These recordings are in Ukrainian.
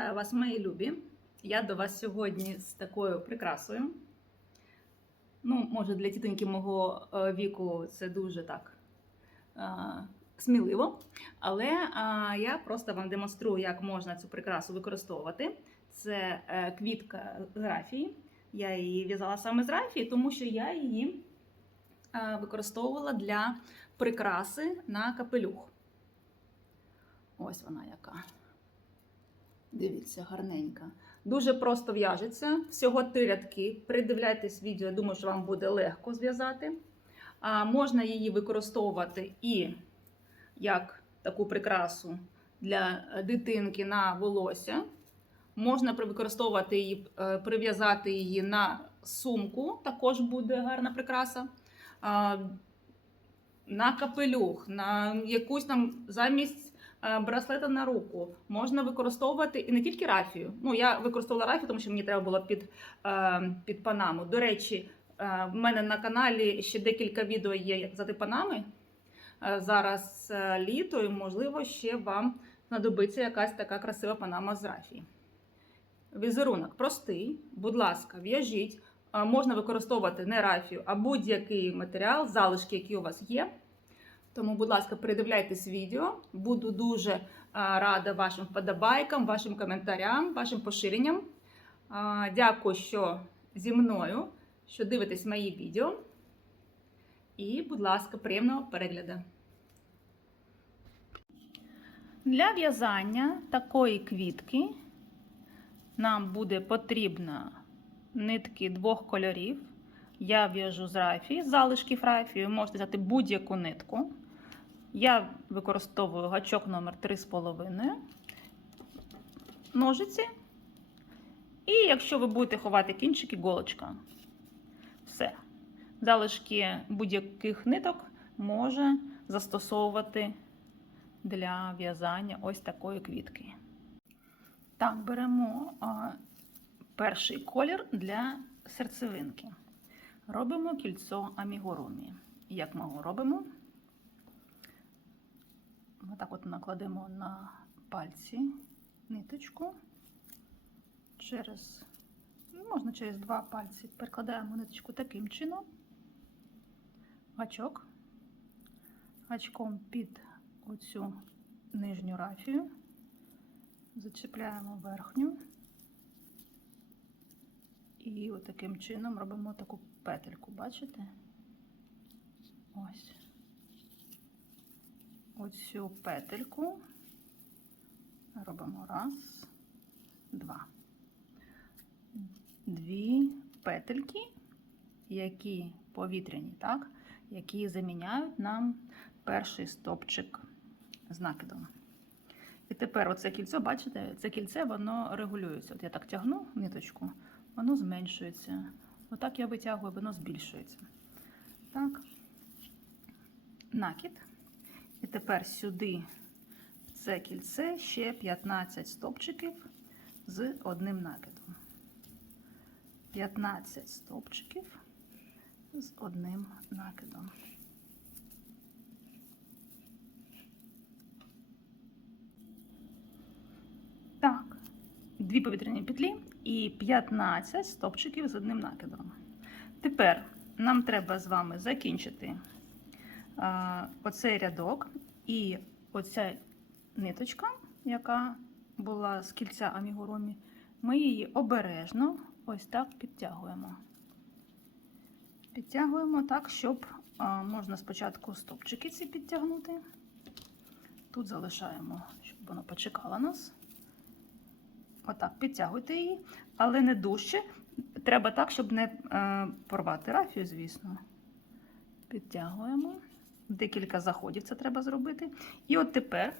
Вітаю вас, мої любі! Я до вас сьогодні з такою прикрасою. Ну, може, для тітоньки мого е, віку це дуже так е, сміливо. Але я просто вам демонструю, як можна цю прикрасу використовувати. Це е, квітка з рафії. Я її в'язала саме з рафії, тому що я її використовувала для прикраси на капелюх. Ось вона яка. Дивіться, гарненька. Дуже просто в'яжеться. Всього три рядки. Придивляйтесь відео, я думаю, що вам буде легко зв'язати. А можна її використовувати і як таку прикрасу для дитинки на волосся. Можна використовувати її, е, прив'язати її на сумку, також буде гарна прикраса. На капелюх, на якусь там замість браслета на руку. Можна використовувати і не тільки рафію. Ну, я використовувала рафію, тому що мені треба було під, е, під панаму. До речі, е, в мене на каналі ще декілька відео є як в'язати панами. Е, Зараз е, літо, і, можливо, ще вам знадобиться якась така красива панама з рафії. Візерунок простий, будь ласка, в'яжіть. Е, Можна використовувати не рафію, а будь-який матеріал, залишки, які у вас є. Тому, будь ласка, передивляйтесь відео. Буду дуже е, рада вашим вподобайкам, вашим коментарям, вашим поширенням. Е, Дякую, що зі мною, що дивитесь мої відео. І, будь ласка, приємного перегляду. Для в'язання такої квітки нам буде потрібно нитки двох кольорів. Я в'яжу з рафії, з залишків рафії, можете взяти будь-яку нитку. Я використовую гачок номер 3,5 ножиці. І якщо ви будете ховати кінчики, голочка. Все. Залишки будь-яких ниток може застосовувати для в'язання ось такої квітки. Так, беремо перший колір для серцевинки. Робимо кільцо амігурумі. Як ми його робимо? Ми так от накладемо на пальці ниточку. Через, ну, можна через два пальці. Перекладаємо ниточку таким чином. Гачок. Гачком під оцю нижню рафію. Зачіпляємо верхню. І от таким чином робимо таку петельку, бачите? Ось. Оцю петельку робимо раз, два. Дві петельки, які повітряні, так? які заміняють нам перший стопчик з накидом. І тепер оце кільце, бачите, це кільце воно регулюється. От я так тягну ниточку, воно зменшується. Отак я витягую, воно збільшується. Так, накид. Тепер сюди це кільце ще 15 стопчиків з одним накидом. 15 стопчиків з одним накидом. Так, дві повітряні петлі і 15 стопчиків з одним накидом. Тепер нам треба з вами закінчити оцей рядок і оця ниточка, яка була з кільця амігуромі, ми її обережно ось так підтягуємо. Підтягуємо так, щоб можна спочатку стопчики ці підтягнути. Тут залишаємо, щоб воно почекало нас. Отак, підтягуйте її, але не дужче. Треба так, щоб не е, порвати рафію, звісно. Підтягуємо. Декілька заходів це треба зробити. І от тепер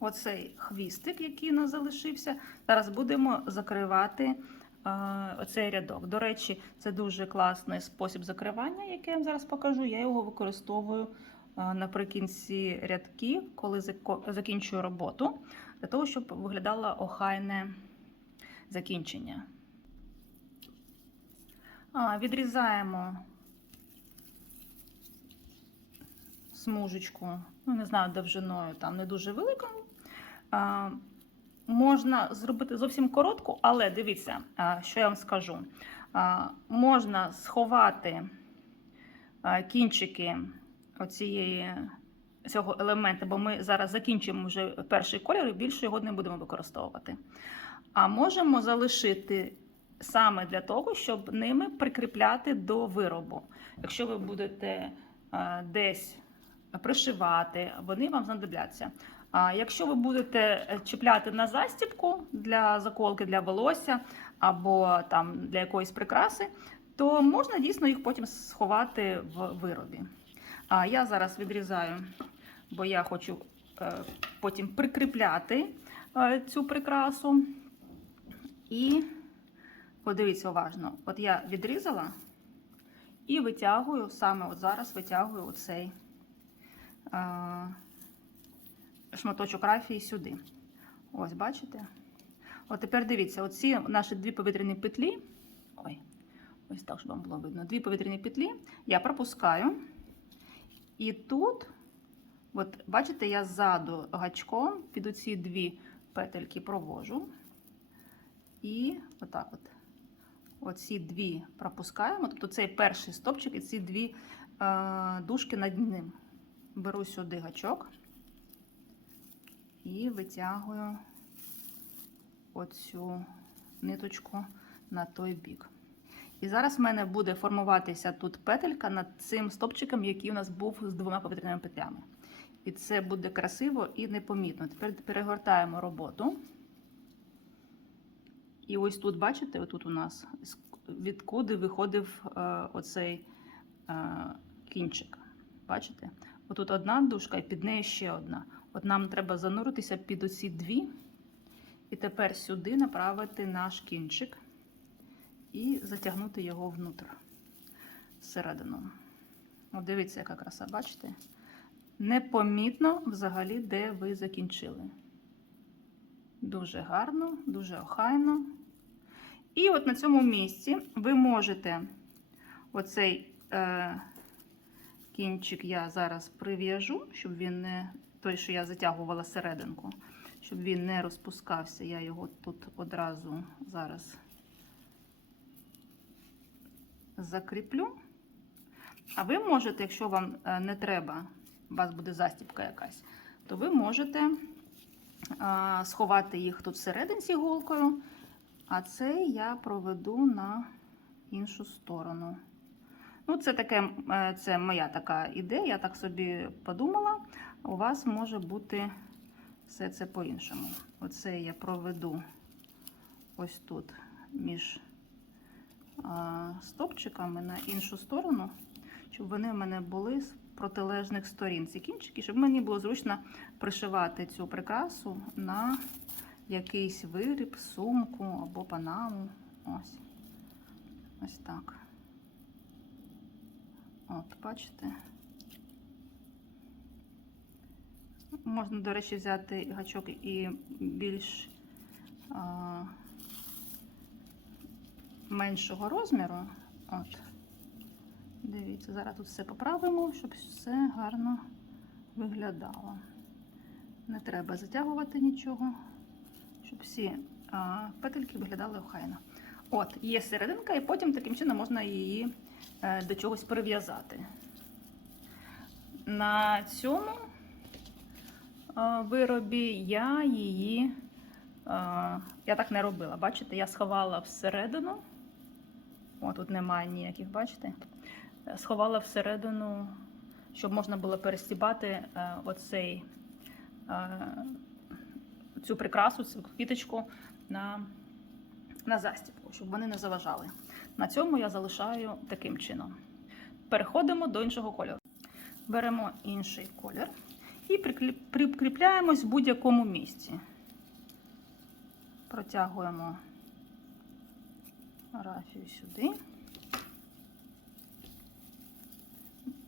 оцей хвістик, який у нас залишився, зараз будемо закривати е, оцей рядок. До речі, це дуже класний спосіб закривання, який я вам зараз покажу. Я його використовую е, наприкінці рядків, коли закінчую роботу, для того, щоб виглядало охайне закінчення. Відрізаємо смужечку, ну не знаю, довжиною там не дуже великою. А, можна зробити зовсім коротку, але дивіться, а, що я вам скажу. А, Можна сховати а, кінчики оцієї, цього елемента, бо ми зараз закінчимо вже перший колір і більше його не будемо використовувати. А можемо залишити саме для того, щоб ними прикріпляти до виробу. Якщо ви будете а, десь пришивати, вони вам знадобляться. А якщо ви будете е, чіпляти на застібку для заколки для волосся або там для якоїсь прикраси, то можна дійсно їх потім сховати в виробі. А я зараз відрізаю, бо я хочу е, потім прикріпляти е, цю прикрасу. І подивіться уважно, от я відрізала і витягую, саме от зараз витягую оцей шматочок рафії сюди. Ось, бачите? От тепер дивіться, оці наші дві повітряні петлі. Ой, ось так, щоб вам було видно. Дві повітряні петлі я пропускаю. І тут, от бачите, я ззаду гачком під оці дві петельки провожу. І отак от. Оці дві пропускаємо. Тобто цей перший стопчик і ці дві е, дужки над ним. Беру сюди гачок і витягую оцю ниточку на той бік. І зараз в мене буде формуватися тут петелька над цим стопчиком, який у нас був з двома повітряними петлями. І це буде красиво і непомітно. Тепер перегортаємо роботу. І ось тут, бачите, отут у нас відкуди виходив е, оцей е, кінчик. Бачите? Отут одна дужка і під нею ще одна. От нам треба зануритися під оці дві. І тепер сюди направити наш кінчик і затягнути його внутрь, всередину. От дивіться, яка краса, бачите? Непомітно взагалі, де ви закінчили. Дуже гарно, дуже охайно. І от на цьому місці ви можете оцей е, кінчик я зараз прив'яжу, щоб він не той, що я затягувала серединку, щоб він не розпускався. Я його тут одразу зараз закріплю. А ви можете, якщо вам е, не треба, у вас буде застібка якась, то ви можете сховати їх тут всерединці голкою, а це я проведу на іншу сторону. Ну, Це таке, е, це моя така ідея, я так собі подумала. У вас може бути все це по-іншому. Оце я проведу ось тут між стопчиками на іншу сторону, щоб вони в мене були з протилежних сторін. Ці кінчики, щоб мені було зручно пришивати цю прикрасу на якийсь виріб, сумку або панаму. Ось. Ось так. От, бачите? Можна, до речі, взяти гачок і більш а, меншого розміру. От. Дивіться, зараз тут все поправимо, щоб все гарно виглядало. Не треба затягувати нічого, щоб всі а, петельки виглядали охайно. От, є серединка, і потім таким чином можна її до чогось прив'язати. На цьому е, виробі я її, е, я так не робила. Бачите, я сховала всередину. О, тут немає ніяких, бачите? Сховала всередину, щоб можна було перестібати е, оцей, е, цю прикрасу, цю квіточку на на застібку, щоб вони не заважали. На цьому я залишаю таким чином. Переходимо до іншого кольору. Беремо інший колір і прикріпляємось в будь-якому місці. Протягуємо рафію сюди.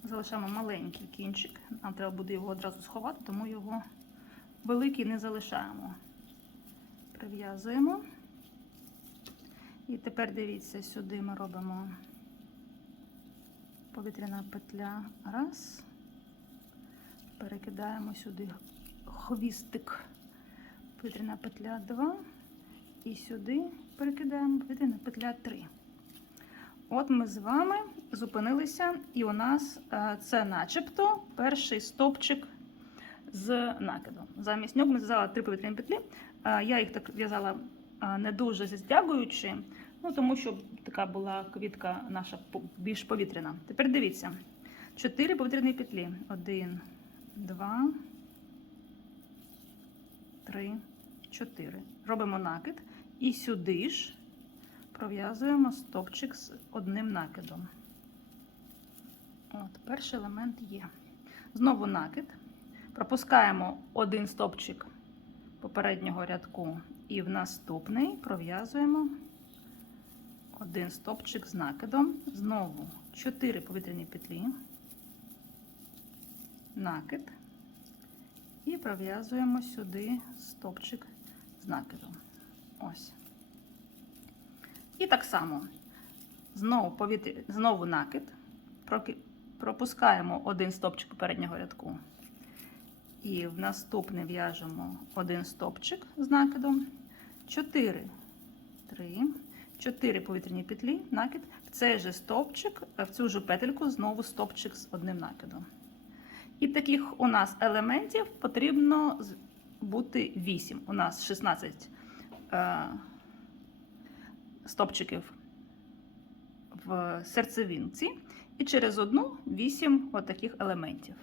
Залишаємо маленький кінчик. Нам треба буде його одразу сховати, тому його великий не залишаємо. Прив'язуємо. І тепер дивіться, сюди ми робимо повітряна петля. Раз. Перекидаємо сюди хвістик повітряна петля 2. І сюди перекидаємо повітряна петля 3. От ми з вами зупинилися, і у нас е, це начебто перший стовпчик з накидом. Замість нього ми зв'язали три повітряні петлі. Е, Я їх так в'язала не дуже зістягуючи, ну тому що така була квітка наша більш повітряна. Тепер дивіться: чотири повітряні петлі. Один, два, три, чотири. Робимо накид. І сюди ж пров'язуємо стовпчик з одним накидом. От, перший елемент є. Знову накид. Пропускаємо один стовпчик попереднього рядку і в наступний пров'язуємо один стовпчик з накидом. Знову 4 повітряні петлі, накид. І пров'язуємо сюди стовпчик з накидом. Ось. І так само знову, повітря, знову накид, пропускаємо один стопчик попереднього рядку. І в наступний в'яжемо один стопчик з накидом, 4, 3, 4 повітряні петлі, накид, в цей же стопчик, в цю ж петельку знову стопчик з одним накидом. І таких у нас елементів потрібно бути 8. У нас 16 е, стопчиків в серцевинці і через одну 8 отаких елементів.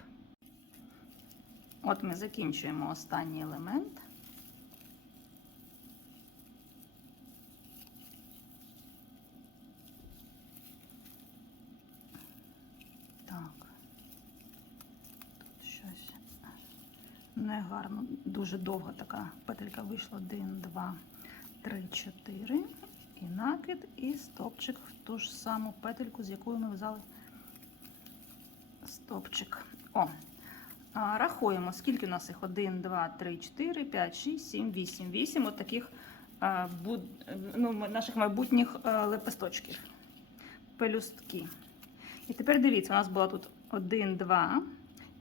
От ми закінчуємо останній елемент. Так. Тут щось негарно, дуже довга така петелька вийшла. Один, два, три, чотири. І накид, і стопчик в ту ж саму петельку, з якою ми взяли стопчик. О, рахуємо, скільки у нас їх? 1, 2, 3, 4, 5, 6, 7, 8. 8 от таких ну, наших майбутніх лепесточків. Пелюстки. І тепер дивіться, у нас було тут 1, 2.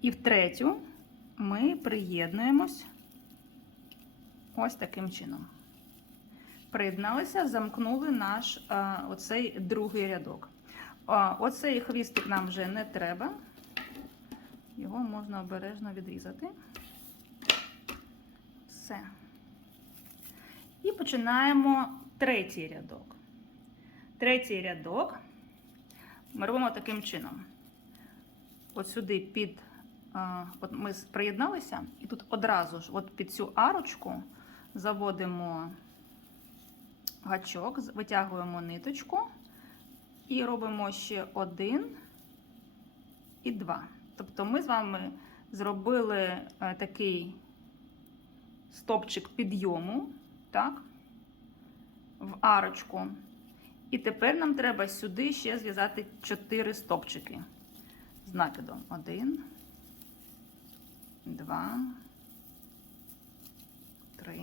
І в третю ми приєднуємось ось таким чином. Приєдналися, замкнули наш а, оцей другий рядок. А, оцей хвістик нам вже не треба. Його можна обережно відрізати. Все. І починаємо третій рядок. Третій рядок ми робимо таким чином. От сюди під, от ми приєдналися, і тут одразу ж от під цю арочку заводимо гачок, витягуємо ниточку і робимо ще один і два. Тобто ми з вами зробили е, такий стопчик підйому, так, в арочку. І тепер нам треба сюди ще зв'язати 4 стопчики з накидом. Один, два, три,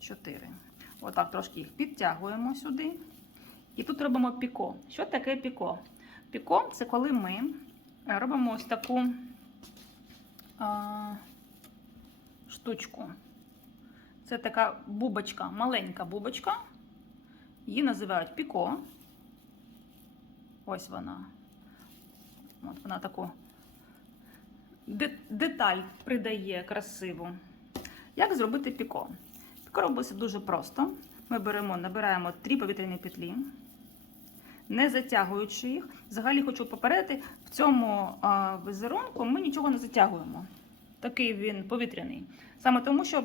чотири. Отак трошки їх підтягуємо сюди. І тут робимо піко. Що таке піко? Піко це коли ми е, робимо ось таку а, штучку. Це така бубочка, маленька бубочка. Її називають піко. Ось вона. От вона таку деталь придає красиву. Як зробити піко? Піко робиться дуже просто. Ми беремо, набираємо три повітряні петлі, не затягуючи їх. Взагалі хочу попередити, в цьому візерунку ми нічого не затягуємо. Такий він повітряний. Саме тому, що,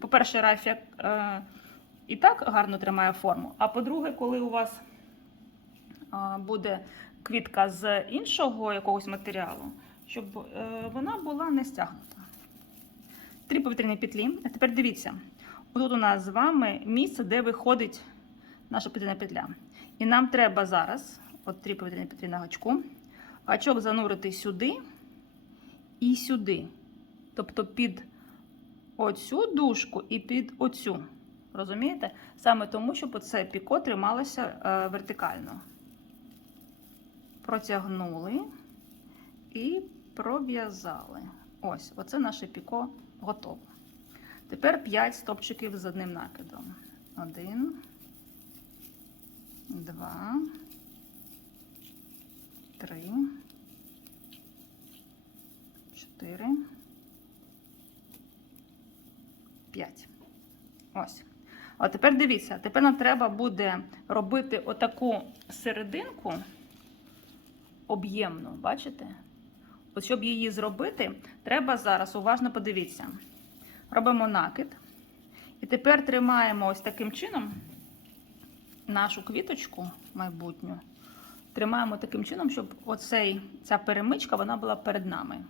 по-перше, рафія е, і так гарно тримає форму. А по-друге, коли у вас буде квітка з іншого якогось матеріалу, щоб е, вона була не стягнута. Три повітряні петлі. А тепер дивіться, отут у нас з вами місце, де виходить наша повітряна петля. І нам треба зараз, от три повітряні петлі на гачку, гачок занурити сюди і сюди. Тобто під оцю дужку і під оцю. Розумієте? Саме тому, щоб оце піко трималося е, вертикально. Протягнули і пров'язали. Ось, оце наше піко Готово. Тепер 5 стопчиків з одним накидом. Один, два, три, чотири, п'ять. Ось. А тепер дивіться, тепер нам треба буде робити отаку серединку об'ємну, бачите? От щоб її зробити, треба зараз уважно подивіться. Робимо накид. І тепер тримаємо ось таким чином нашу квіточку майбутню. Тримаємо таким чином, щоб оцей, ця перемичка вона була перед нами.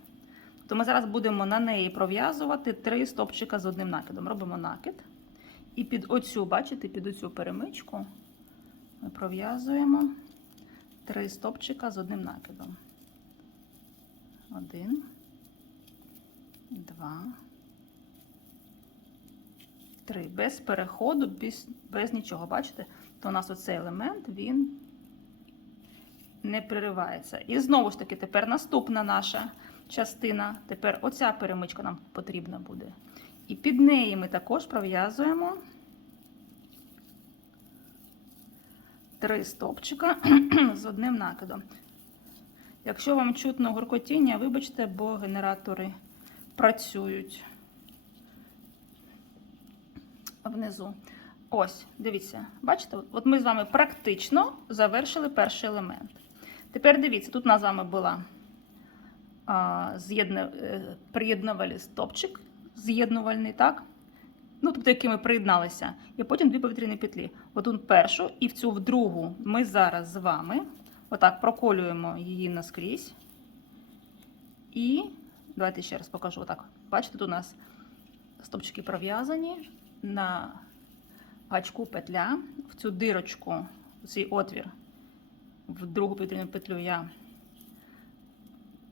То ми зараз будемо на неї пров'язувати три стопчика з одним накидом. Робимо накид. І під оцю, бачите, під оцю перемичку ми пров'язуємо три стопчика з одним накидом. Один, два, три. Без переходу, без, без нічого. Бачите? То у нас оцей елемент він не переривається. І знову ж таки, тепер наступна наша частина. Тепер оця перемичка нам потрібна буде. І під неї ми також пров'язуємо три стопчика з одним накидом. Якщо вам чутно гуркотіння, вибачте, бо генератори працюють внизу. Ось, дивіться, бачите, от ми з вами практично завершили перший елемент. Тепер дивіться, тут у нас з вами була а, е, приєднувальний стопчик, з'єднувальний, так? Ну, тобто, який ми приєдналися. І потім дві повітряні петлі. Отут першу і в цю в другу ми зараз з вами отак проколюємо її наскрізь. І давайте ще раз покажу. Отак. Бачите, тут у нас стопчики пров'язані на гачку петля. В цю дирочку, в цей отвір, в другу повітряну петлю я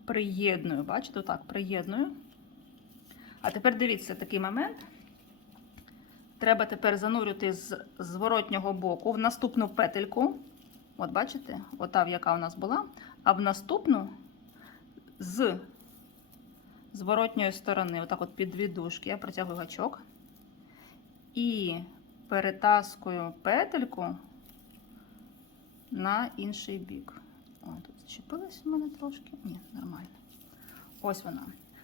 приєдную. Бачите, отак, приєдную. А тепер дивіться такий момент. Треба тепер занурити з зворотнього боку в наступну петельку. От бачите, ота, яка у нас була, а в наступну з зворотньої сторони, отак от під дві дужки, я протягую гачок і перетаскую петельку на інший бік. О, тут зчепилась у мене трошки. Ні, нормально. Ось вона.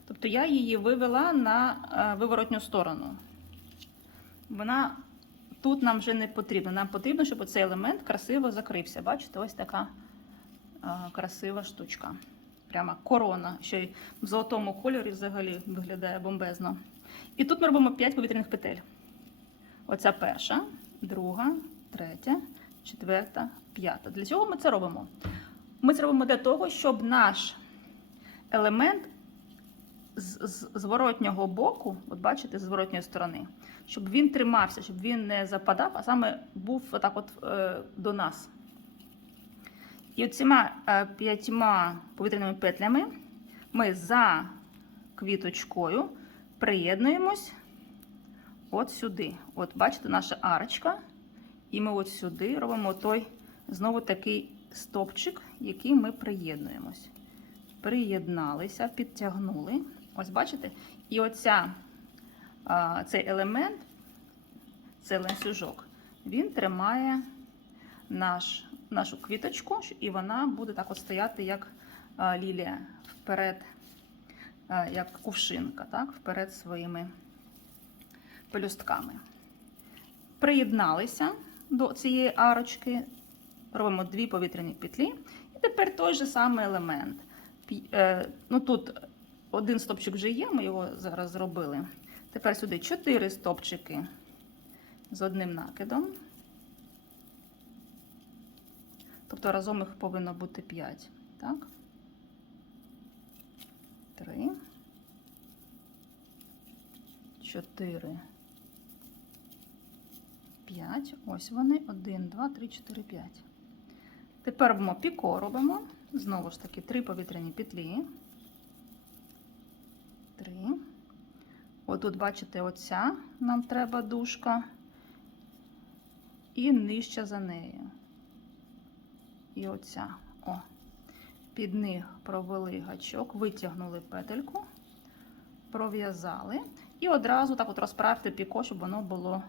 Тобто я її вивела на е, виворотню сторону. Вона тут нам вже не потрібна. Нам потрібно, щоб цей елемент красиво закрився. Бачите, ось така а, красива штучка. Прямо корона, ще й в золотому кольорі взагалі виглядає бомбезно. І тут ми робимо 5 повітряних петель. Оця перша, друга, третя, четверта, п'ята. Для чого ми це робимо? Ми це робимо для того, щоб наш елемент з, з зворотнього боку, от бачите, з зворотньої сторони, щоб він тримався, щоб він не западав, а саме був отак от е, до нас. І оціма е, п'ятьма повітряними петлями ми за квіточкою приєднуємось от сюди. От бачите, наша арочка. І ми от сюди робимо той знову такий стопчик, який ми приєднуємось. Приєдналися, підтягнули. Ось бачите? І оця, цей елемент, цей ланцюжок, він тримає наш, нашу квіточку, і вона буде так от стояти, як лілія, вперед, як кувшинка, так, вперед своїми пелюстками. Приєдналися до цієї арочки, робимо дві повітряні петлі, і тепер той же самий елемент. Е, Ну, тут один стопчик вже є, ми його зараз зробили. Тепер сюди 4 стопчики з одним накидом. Тобто разом їх повинно бути 5. Так? 3, 4, 5. Ось вони. 1, 2, 3, 4, 5. Тепер робимо піко робимо. Знову ж таки, 3 повітряні петлі. 3. Отут, бачите, оця нам треба дужка. І нижче за нею. І оця. О. Під них провели гачок, витягнули петельку, пров'язали. І одразу так от розправте піко, щоб воно було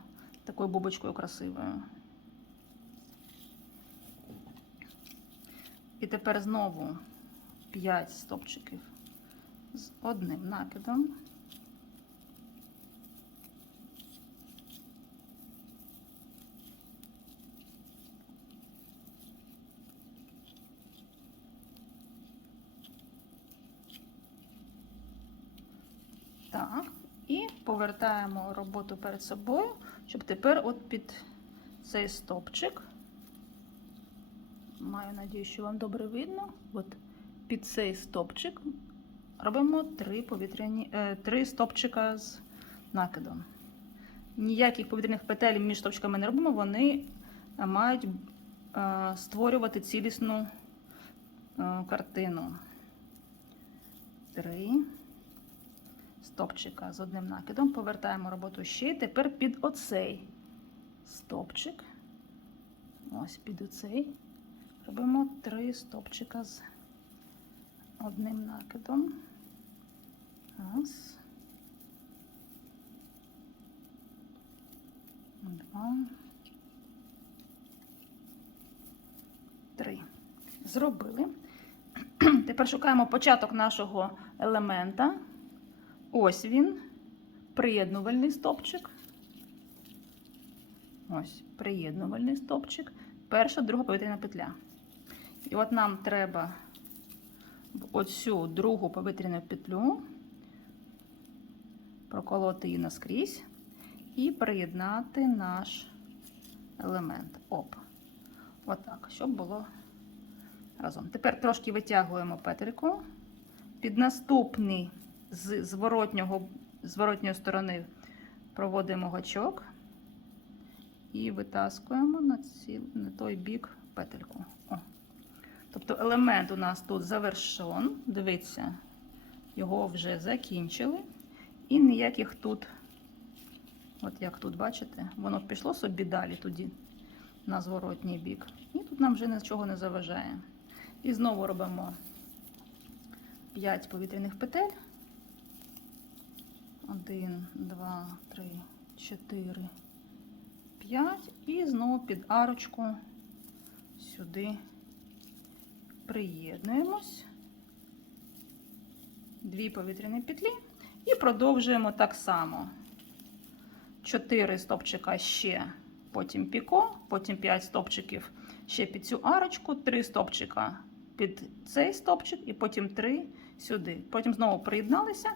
такою бубочкою красивою. І тепер знову 5 стопчиків з одним накидом. Так, і повертаємо роботу перед собою, щоб тепер от під цей стопчик, маю надію, що вам добре видно, от під цей стопчик робимо три повітряні, е, три стопчика з накидом. Ніяких повітряних петель між стопчиками не робимо, вони е, мають е, створювати цілісну е, картину. Три стопчика з одним накидом. Повертаємо роботу ще. Тепер під оцей стопчик. Ось під оцей. Робимо три стопчика з одним накидом. Раз. Два. Три. Зробили. Тепер шукаємо початок нашого елемента. Ось він, приєднувальний стопчик. Ось приєднувальний стопчик. Перша, друга повітряна петля. І от нам треба в оцю другу повітряну петлю проколоти її наскрізь і приєднати наш елемент. Оп. Отак, щоб було разом. Тепер трошки витягуємо петельку. Під наступний з зворотнього, зворотньої сторони проводимо гачок і витаскуємо на, ці, на той бік петельку. О. Тобто елемент у нас тут завершен. Дивіться, його вже закінчили. І ніяких тут, от як тут бачите, воно пішло собі далі тоді на зворотній бік. І тут нам вже нічого не заважає. І знову робимо 5 повітряних петель. 1, 2, 3, 4, 5. І знову під арочку сюди приєднуємось. Дві повітряні петлі. І продовжуємо так само. 4 стопчика ще, потім піко, потім 5 стопчиків ще під цю арочку, 3 стопчика під цей стопчик, і потім 3 сюди. Потім знову приєдналися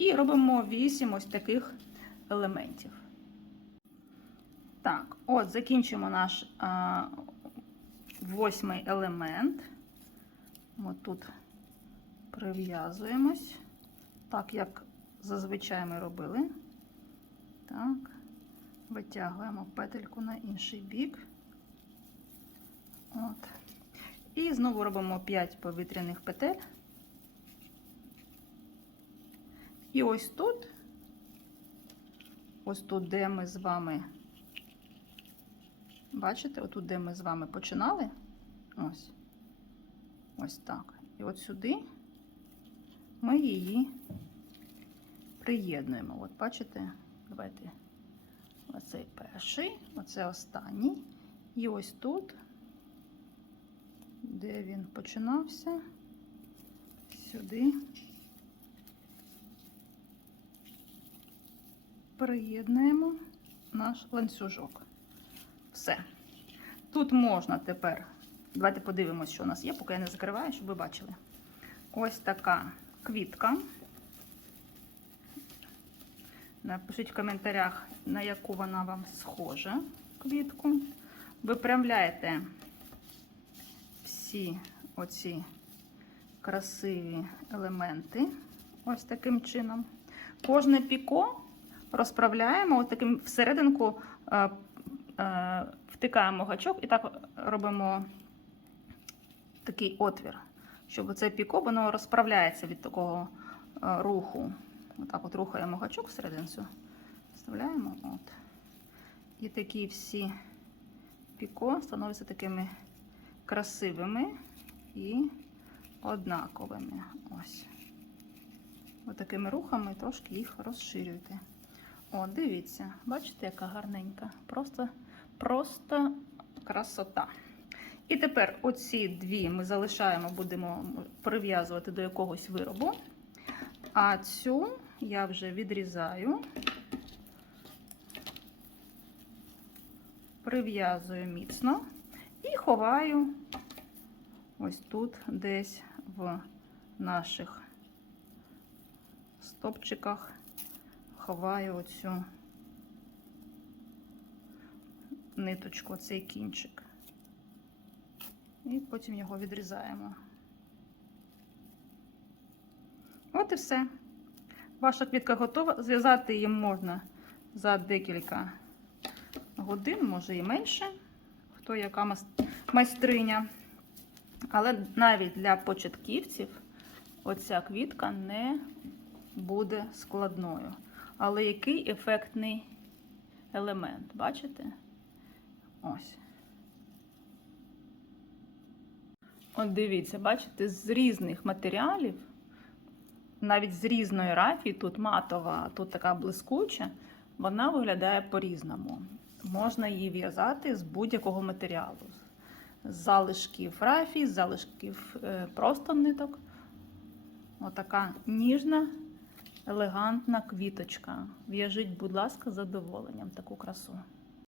і робимо 8 ось таких елементів. Так, от закінчимо наш а, восьмий елемент. От тут прив'язуємось, так як зазвичай ми робили. Так, витягуємо петельку на інший бік. От. І знову робимо 5 повітряних петель. І ось тут, ось тут, де ми з вами, бачите, отут, де ми з вами починали, ось, ось так. І от сюди ми її приєднуємо. От бачите, давайте оцей перший, оце останній. І ось тут, де він починався, сюди приєднуємо наш ланцюжок. Все. Тут можна тепер, давайте подивимося, що у нас є, поки я не закриваю, щоб ви бачили. Ось така квітка. Напишіть в коментарях, на яку вона вам схожа квітку. Випрямляєте всі оці красиві елементи ось таким чином. Кожне піко розправляємо, от таким всерединку е, е, втикаємо гачок і так робимо такий отвір, щоб оце піко воно розправляється від такого е, руху. Отак от рухаємо гачок всерединцю, вставляємо. От. І такі всі піко становляться такими красивими і однаковими. Ось. Отакими рухами трошки їх розширюйте. О, дивіться, бачите, яка гарненька. Просто, просто красота. І тепер оці дві ми залишаємо, будемо прив'язувати до якогось виробу. А цю я вже відрізаю, прив'язую міцно і ховаю ось тут десь в наших стопчиках ховаю оцю ниточку, цей кінчик. І потім його відрізаємо. От і все. Ваша квітка готова. Зв'язати її можна за декілька годин, може і менше, хто яка майстриня. Але навіть для початківців оця квітка не буде складною. Але який ефектний елемент, бачите? Ось. От дивіться, бачите, з різних матеріалів, навіть з різної рафії, тут матова, тут така блискуча, вона виглядає по-різному. Можна її в'язати з будь-якого матеріалу. З залишків рафії, з залишків е, просто ниток. Отака ніжна, елегантна квіточка. В'яжіть, будь ласка, задоволенням таку красу.